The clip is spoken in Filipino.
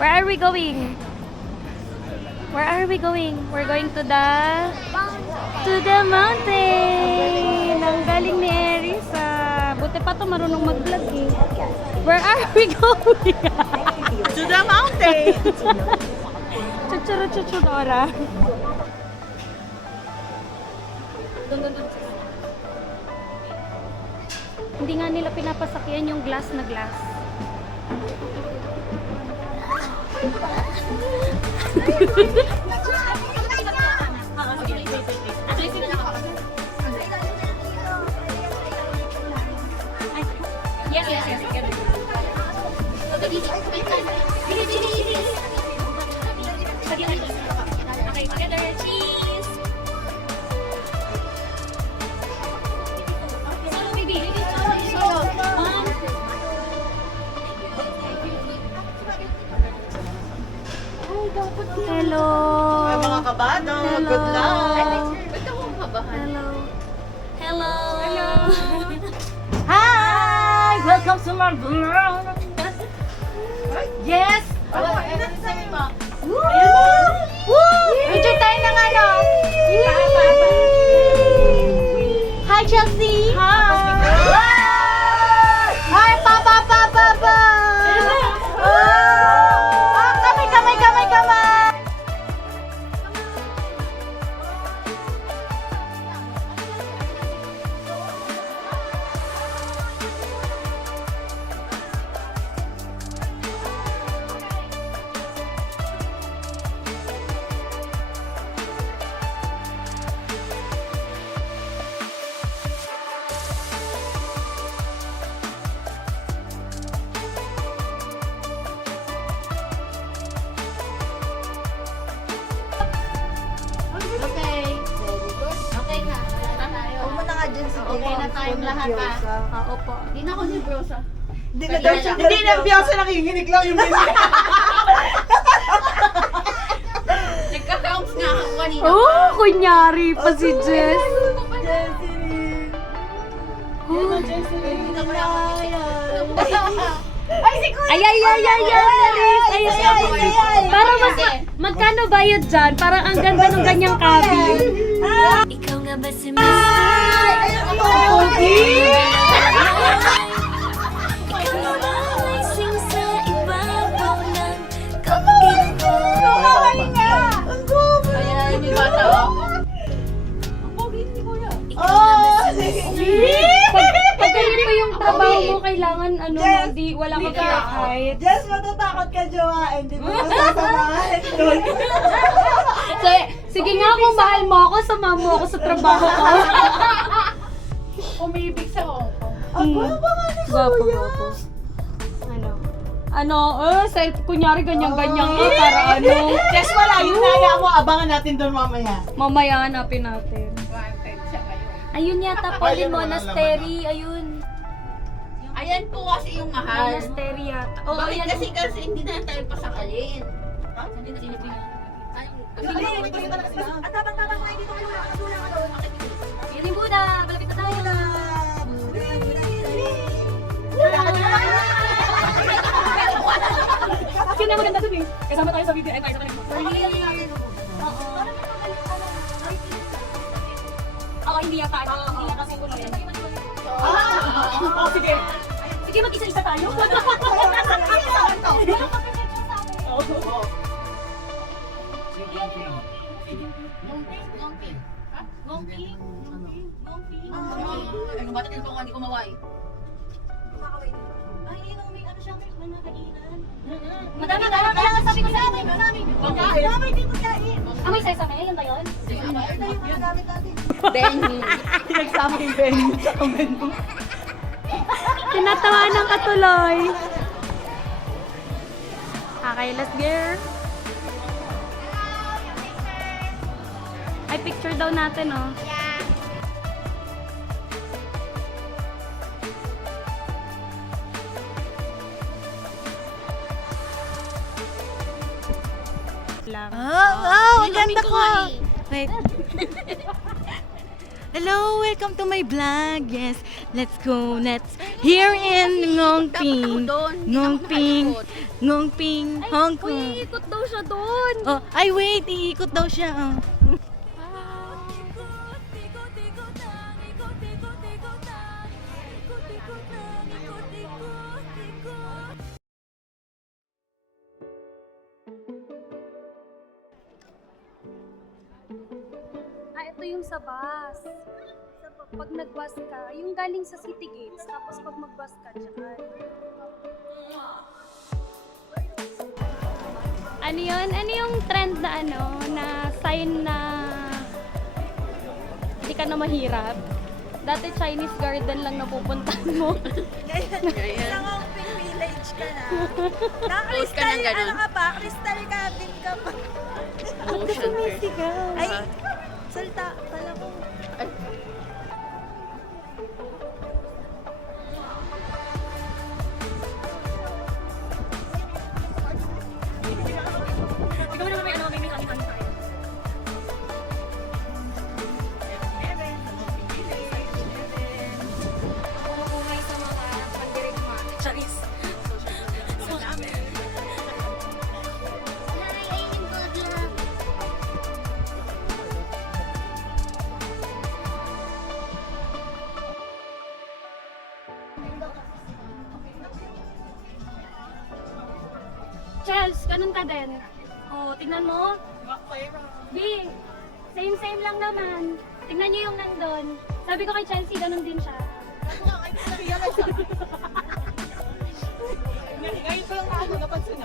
Where are we going? Where are we going? We're going to the mountain. Ang galing ni Erisa. Buti pa to marunong mag-vlog eh. Where are we going? To the mountain! Chuchura-chuchura. Doon. Hindi nga nila pinapasakyan yung glass na glass. Yes. Okay, together. Cheese! Solo, baby. Solo. Hello. Ay, mga kabado, Hello. good luck! Hello. Hi! Welcome to my vlog! Yes! Woo! Enjoy tayo ng ano! Hi, Chelsea! Hi! Hi, Papa! Kamay! Huwag mo na nga dyan si Okay na tayong lahat Opo. Hindi na ako si Brosa. Hindi na daw siya. Hindi na Beyonce, nakikinig lang yung music. Nagka-counts nga ako kanina. Oh, kunyari pa si Jess. Ay, Naris. Para magkano bayad dyan? Parang ang ganda ng ganyang cabin. Ikaw nga ba si Kaya yung bata, oh. Pag ganyan pa yung trabaho mo, kailangan hindi wala kang kahit. Jess, matatakot ka jowain. Di ba masasamahan doon? So, sige nga kung mahal mo ako, sama mo ako sa trabaho ko. Umibig sa Hong Kong. Gwapo. Kunyari ganyan-ganyan ka para Jess, wala yung naya mo. Abangan natin doon mamaya. mamaya hanapin natin. Wanted siya kayo. Ayun yata, Pauline Monastery, ayun. Ayan po kasi yung mahal. Monastery yata. Oo, Bakit ayan. kasi hindi na tayo pasakalin. Hindi kasi ito yun. At tabang-tabang tayo dito kayo nakatulong ka doon. Yun yung Buddha, malapit na tayo. Sino na maganda dun eh? Kasama tayo sa video. Ay, tayo sa kanila. Oo. Oo, hindi yata. Hindi yata siguro yan. Sige. Sige, mag-isa-isa tayo. Ano ba tayo kung hindi kumaway? Madami kaya nga sabi ko sa amin. Dami dito kain. May sesame, yun ba yun? Benny. Pinagsama yung venue sa menu. Tinatawanan ka tuloy. Okay, let's go. Ay, picture daw natin, oh. Ang ganda ko. Wait. Hello, welcome to my vlog. Yes, let's go. Let's here in Ngongping. Ngongping. Ngongping, Ay, Hong uy, Kong. iikot daw siya doon. Oh, ay wait, iikot daw siya. Oh. Ito yung sa bus. Pag nag-bus ka, yung galing sa city gates, tapos pag mag-bus ka dyan. Ano yun? Ano yung trend na na sign na hindi ka na mahirap? Dati Chinese garden lang napupuntahan mo. Isang Ongping village ka na. Close ka ng ganun. Ano ka pa? Crystal cabin ka pa. Ocean first. Ay, salta. Kala ko. Ikaw naman may may kami tayo. Umay sa mga pagdirigma. Charis. Chels, ganun ka din. Oh, tingnan mo. B, same lang naman. Tingnan niyo yung nandun. Sabi ko kay Chelsea, ganun din siya. Ngayon ko lang ako napansin